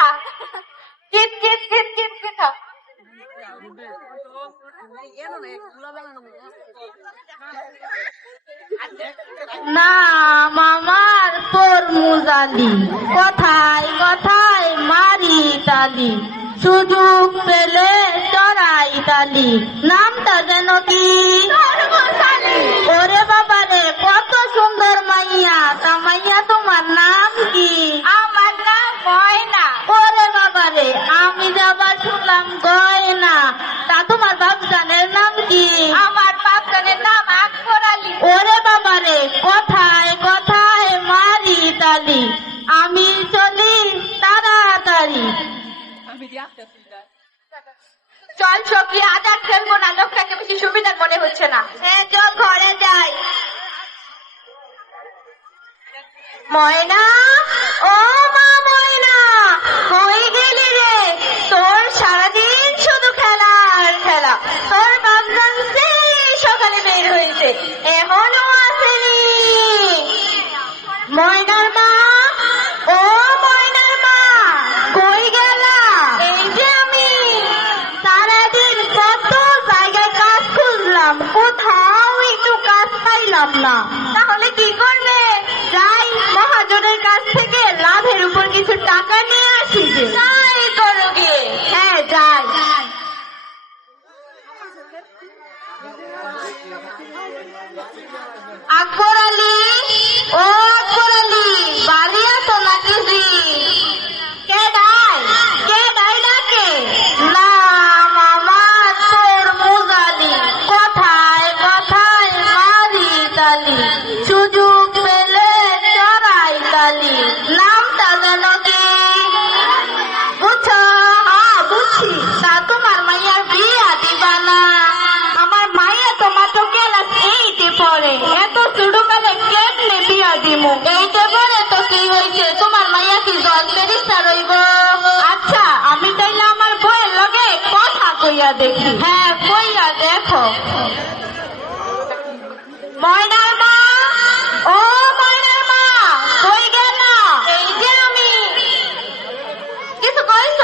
পিঠা চিপ চিপ চিপ চিপ পিঠা নাম আমার তরমুজালি কথায় কথায় মারি তালি। সুযোগ পেলে চড়াই তালি। নামটা যেন কি? ওরে বাবা রে কত সুন্দর মাইয়া। তা মাইয়া তোমার নাম কি? আমার নাম আমি শুনলাম গয়না তা তোমার বাপজানের নাম কি? আমার বাপজানের নাম আকবর আলী। ওরে বাবা রে কথায় কথায় মারি তালি। আমি চলি তাড়াতাড়ি। চল সখী আজ আর খেলব না লোকটাকে বেশি সুবিধার মনে হচ্ছে না। হ্যাঁ চল ঘরে যাই। ময়না ও মা ময়না কই গেলি পাইলাম না। তাহলে কি করবে? যাই মহাজনের কাছ থেকে লাভের উপর কিছু টাকা নিয়ে আসি তাই করো হ্যাঁ যাই। আকবর আলী ও আকবর আলী বাড়ি আছো নাকি জি কে ডাই কে ডাই ডাকে নাম আমার তোর মুগালি কথায় কথায় মারি তালি সুযোগ পেলে চড়াই যেন কি বুঝছ? তা তোমার মাইয়ার দিবা না আমার মাইয়া তো এইটে পড়ে। এত কালে কেমনে বিয়া তো কি হয়েছে? তোমার মাইয়া কি জন্মের ইচ্ছা রইব আচ্ছা আমি তাইলে আমার বইয়ের লগে কথা কইয়া দেখি। হ্যাঁ কইয়া দেখো। ময়নার মা ও ময়নার মা কই গেল এই যে আমি কিছু কইছ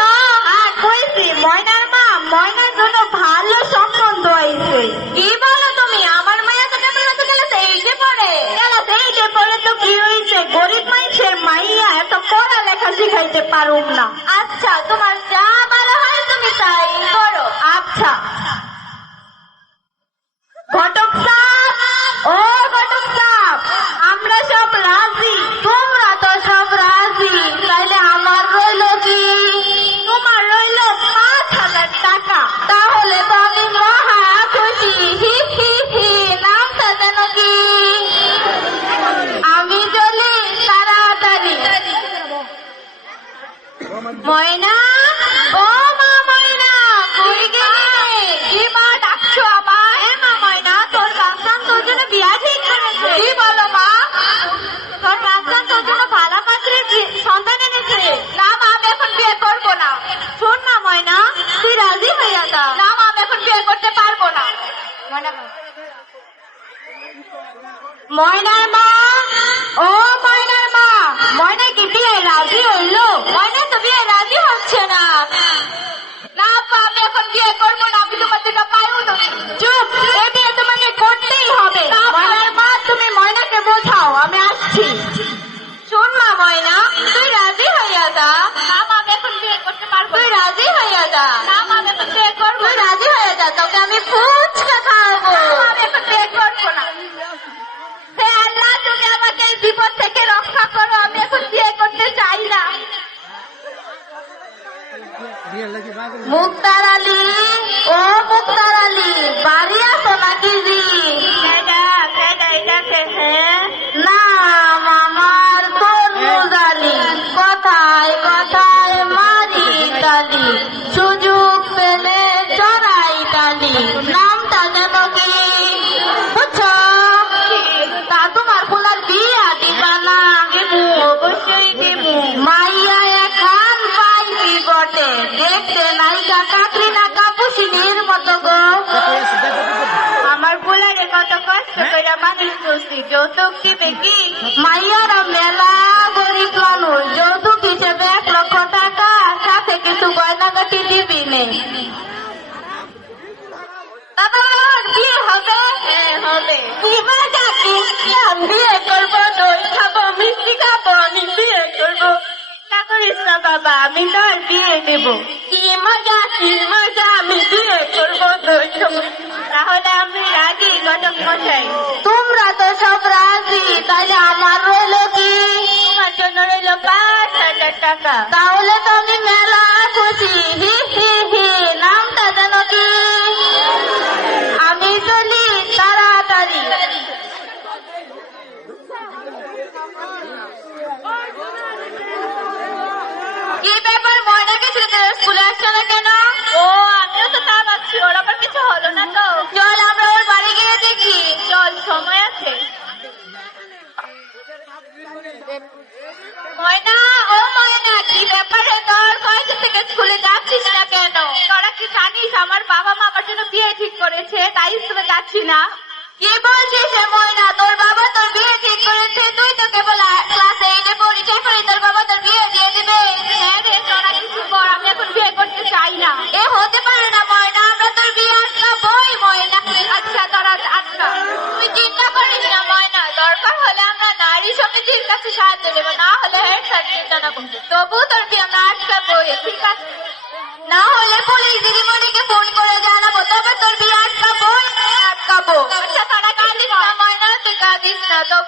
হ্যাঁ কইছি ময়নার মা ময়নার জন্য ভালো সম্বন্ধ হয়েছে কি বলো তুমি আমার মায়া তো কেমন হতে গেলে এইটে পড়ে গেলে এইটে পড়ে তো কি হয়েছে গরিব মানুষের মাইয়া এত পড়া লেখা শিখাইতে না। আচ্ছা তোমার যা ভালো হয় তুমি তাই করো। আচ্ছা। ঘটক সাপ ও ঘটক সাপ আমরা সব রাজি তোমরা তো সব রাজি তাইলে আমার রইল কি তোমার রইল পাঁচ হাজার টাকা তাহলে তো আমি মহা খুশি হি হি হি নামটা যেন কি আমি চলি তাড়াতাড়ি ময়না ও মা ময়না কই গেলে কি মা ডাকছো আবার এ মা ময়না তোর বাপসান তোর জন্য বিয়া ঠিক করেছে কি বলো মা তোর বাপসান তোর জন্য ভালো পাত্রের বি- সন্তান এনেছে না মা আমি এখন বিয়ে করব না শোন না ময়না তুই রাজি হইয়া যা না মা আমি এখন বিয়ে করতে পারব না ময়নার মা ও ময়নার মা ময়না কি বিয়ে রাজি হইল? ময়না তো বিয়ে রাজি হচ্ছে না। না আমি এখন বিয়ে করব না আমি তোমার দুটো পাইও না। চুপ এই বিয়ে তোমাকে করতেই হবে। ময়নার মা তুমি ময়নাকে বোঝাও আমি আসছি। শোন মা ময়না তুই রাজি হইয়া যা। না মা আমি এখন বিয়ে করতে পারব তুই রাজি হইয়া যা। না মা আমি এখন বিয়ে করব রাজি হয়ে যা তোকে আমি ফুচকা যৌতুক হিসেবে কি মাইয়ারা মেলা গরিব মানুষ যৌতুক হিসেবে এক লক্ষ টাকা। সাথে কিছু গয়নাগাটি দিবি নেই আমি বিয়ে করব বিয়ে দেবো। কি মজা কি মজা আমি তাহলে আমি রাজি ঘটক মশাই তোমরা তো সব রাজি তাহলে আমার রইল কি? তোমার জন্য রইল পাঁচ হাজার টাকা। তাহলে তো আমি মেলা খুশি হি হি হি নামটা যেন কি আমি চলি তাড়াতাড়ি কি ব্যাপার ময়নাকে ছেড়ে স্কুলে আসছে না কেন ও আমিও তো তা ভাবছি ওর আবার কিছু হলো না তো চল আমরা ওর বাড়ি গিয়ে দেখি চল সময় আছে ময়না ও ময়না কি ব্যাপারে তোর কয়েকদিন থেকে স্কুলে যাচ্ছিস না কেন তোরা কি জানিস আমার বাবা মা আমার জন্য বিয়ে ঠিক করেছে তাই স্কুলে যাচ্ছি না কি বলছিস ময়না? তোর বাবা তোর বিয়ে ঠিক করেছে। তুই তো কেবল তোর বাবা তোর বিয়ে দিয়ে দিবে। হ্যাঁ না। আমরা আচ্ছা আটকা। হলে আটকাবই, ঠিক আছে? না হলে পুলিশ দিদিমণিকে ফোন করে জানাব। dato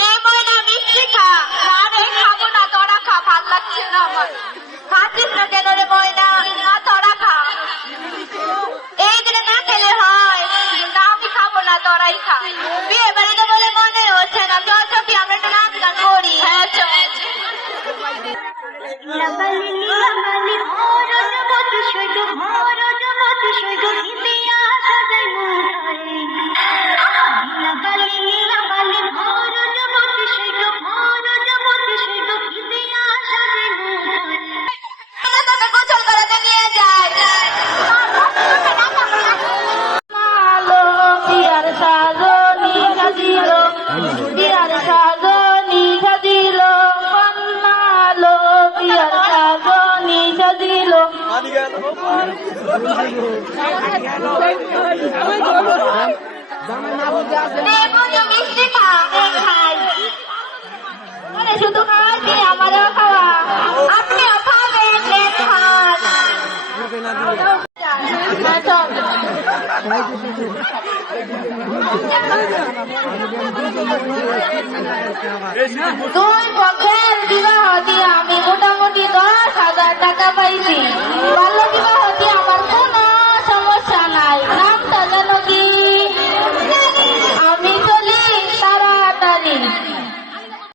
নেমই না মিষ্টি খা। না রে খাব না তোরা খা ভালো লাগছে না আমার। শুধু খাওয়াই কি আমারও খাওয়া। দুই পক্ষের বিবাহ দিয়ে আমি মোটামুটি দশ হাজার টাকা পাইছি। বাল্য বিবাহ